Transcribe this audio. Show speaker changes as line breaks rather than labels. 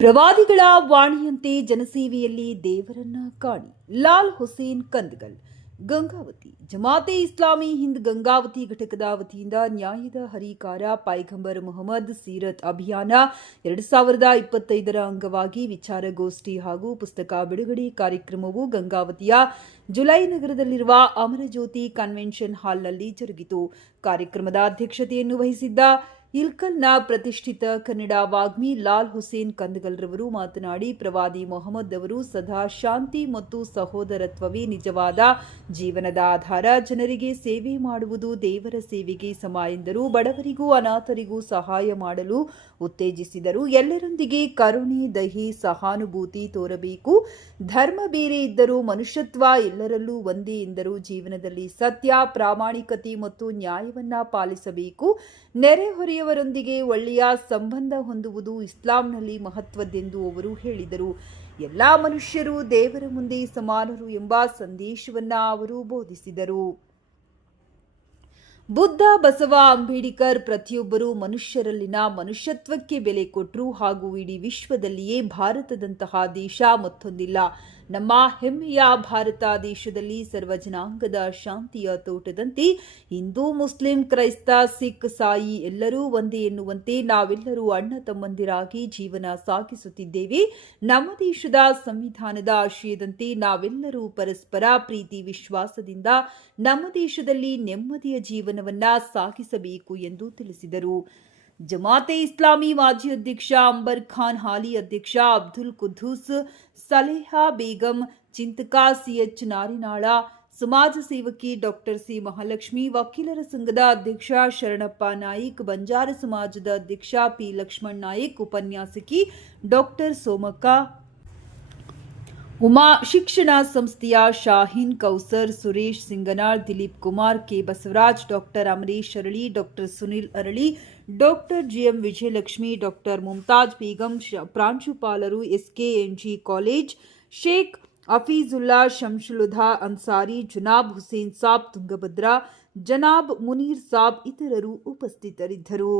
ಪ್ರವಾದಿಗಳ ವಾಣಿಯಂತೆ ಜನಸೇವೆಯಲ್ಲಿ ದೇವರನ್ನ ಕಾಣಿ. ಲಾಲ್ ಹುಸೇನ್ ಕಂದಗಲ್, ಗಂಗಾವತಿ. ಜಮಾತೆ ಇಸ್ಲಾಮಿ ಹಿಂದ್ ಗಂಗಾವತಿ ಘಟಕದ ವತಿಯಿಂದ ನ್ಯಾಯದ ಹರಿಕಾರ ಪೈಗಂಬರ್ ಮೊಹಮ್ಮದ್ ಸೀರತ್ ಅಭಿಯಾನ ಎರಡು ಸಾವಿರದ ಇಪ್ಪತ್ತೈದರ ಅಂಗವಾಗಿ ವಿಚಾರಗೋಷ್ಠಿ ಹಾಗೂ ಪುಸ್ತಕ ಬಿಡುಗಡೆ ಕಾರ್ಯಕ್ರಮವು ಗಂಗಾವತಿಯ ಜುಲೈ ನಗರದಲ್ಲಿರುವ ಅಮರಜ್ಯೋತಿ ಕನ್ವೆನ್ಷನ್ ಹಾಲ್ನಲ್ಲಿ ಜರುಗಿತು. ಕಾರ್ಯಕ್ರಮದ ಅಧ್ಯಕ್ಷತೆಯನ್ನು ವಹಿಸಿದ್ದ ಇಲ್ಕಲ್ನ ಪ್ರತಿಷ್ಠಿತ ಕನ್ನಡ ವಾಗ್ಮಿ ಲಾಲ್ ಹುಸೇನ್ ಕಂದಗಲ್ರವರು ಮಾತನಾಡಿ, ಪ್ರವಾದಿ ಮೊಹಮ್ಮದ್ ಅವರು ಸದಾ ಶಾಂತಿ ಮತ್ತು ಸಹೋದರತ್ವವೇ ನಿಜವಾದ ಜೀವನದ ಆಧಾರ. ಜನರಿಗೆ ಸೇವೆ ಮಾಡುವುದು ದೇವರ ಸೇವೆಗೆ ಸಮ ಎಂದರು. ಬಡವರಿಗೂ ಅನಾಥರಿಗೂ ಸಹಾಯ ಮಾಡಲು ಉತ್ತೇಜಿಸಿದರು. ಎಲ್ಲರೊಂದಿಗೆ ಕರುಣೆ, ದಹಿ, ಸಹಾನುಭೂತಿ ತೋರಬೇಕು. ಧರ್ಮ ಬೇರೆ ಇದ್ದರೂ ಮನುಷ್ಯತ್ವ ಎಲ್ಲರಲ್ಲೂ ಒಂದೇ ಎಂದರು. ಜೀವನದಲ್ಲಿ ಸತ್ಯ, ಪ್ರಾಮಾಣಿಕತೆ ಮತ್ತು ನ್ಯಾಯವನ್ನ ಪಾಲಿಸಬೇಕು. ನೆರೆಹೊರೆಯವರೊಂದಿಗೆ ಒಳ್ಳೆಯ ಸಂಬಂಧ ಹೊಂದುವುದು ಇಸ್ಲಾಂನಲ್ಲಿ ಮಹತ್ವದ್ದೆಂದು ಅವರು ಹೇಳಿದರು. ಎಲ್ಲ ಮನುಷ್ಯರು ದೇವರ ಮುಂದೆ ಸಮಾನರು ಎಂಬ ಸಂದೇಶವನ್ನು ಅವರು ಬೋಧಿಸಿದರು. ಬುದ್ಧ, ಬಸವ, ಅಂಬೇಡ್ಕರ್ ಪ್ರತಿಯೊಬ್ಬರೂ ಮನುಷ್ಯರಲ್ಲಿನ ಮನುಷ್ಯತ್ವಕ್ಕೆ ಬೆಲೆ ಕೊಟ್ಟರು ಹಾಗೂ ಇಡೀ ವಿಶ್ವದಲ್ಲಿಯೇ ಭಾರತದಂತಹ ದೇಶ ಮತ್ತೊಂದಿಲ್ಲ. ನಮ್ಮ ಹೆಮ್ಮೆಯ ಭಾರತ ದೇಶದಲ್ಲಿ ಸರ್ವ ಜನಾಂಗದ ಶಾಂತಿಯ ತೋಟದಂತೆ ಹಿಂದೂ, ಮುಸ್ಲಿಂ, ಕ್ರೈಸ್ತ, ಸಿಖ್, ಸಾಯಿ ಎಲ್ಲರೂ ಒಂದೇ ಎನ್ನುವಂತೆ ನಾವೆಲ್ಲರೂ ಅಣ್ಣ ತಮ್ಮಂದಿರಾಗಿ ಜೀವನ ಸಾಗಿಸುತ್ತಿದ್ದೇವೆ. ನಮ್ಮ ದೇಶದ ಸಂವಿಧಾನದ ಆಶಯದಂತೆ ನಾವೆಲ್ಲರೂ ಪರಸ್ಪರ ಪ್ರೀತಿ, ವಿಶ್ವಾಸದಿಂದ ನಮ್ಮ ದೇಶದಲ್ಲಿ ನೆಮ್ಮದಿಯ ಜೀವನವನ್ನ ಸಾಗಿಸಬೇಕು ಎಂದು ತಿಳಿಸಿದರು ಜಮಾತೆ ಇಸ್ಲಾಮಿ ಮಾಜಿ ಅಧ್ಯಕ್ಷ ಅಂಬರ್ ಖಾನ್ ಹಾಲಿ ಅಧ್ಯಕ್ಷ ಅಬ್ದುಲ್ ಕುದ್ದೂಸ್ ಸಲೇಹಾ ಬೇಗಂ ಚಿಂತಕ ಸಿಎಚ್ ನಾರಿನಾಳ ಸಮಾಜ ಸೇವಕಿ ಡಾಕ್ಟರ್ ಸಿ ಮಹಾಲಕ್ಷ್ಮಿ ವಕೀಲರ ಸಂಘದ ಅಧ್ಯಕ್ಷ ಶರಣಪ್ಪ ನಾಯಿಕ್ ಬಂಜಾರ ಸಮಾಜದ ಅಧ್ಯಕ್ಷ ಪಿ ಲಕ್ಷ್ಮಣ್ ನಾಯಿಕ್ ಉಪನ್ಯಾಸಕಿ ಡಾಕ್ಟರ್ ಸೋಮಕ್ಕ ಉಮಾ ಶಿಕ್ಷಣ ಸಂಸ್ಥೆಯ Shaheen Kausar, Suresh Singanal, Dilip Kumar, K Basavaraj, doctor Amareesh Arali, doctor Sunil Arali, doctor GM Vijayalakshmi, doctor Mumtaz Begum ಪ್ರಾಂಶುಪಾಲರು ಎಸ್ಕೆಎನ್ಜಿ ಕಾಲೇಜ್, ಶೇಖ್ ಅಫೀಜುಲ್ಲಾ, ಶಂಶುಲುಧಾ ಅನ್ಸಾರಿ, ಜುನಾಬ್ ಹುಸೇನ್ ಸಾಬ್ ತುಂಗಭದ್ರಾ, ಜನಾಬ್ ಮುನೀರ್ ಸಾಬ್ ಇತರರು ಉಪಸ್ಥಿತರಿದ್ದರು.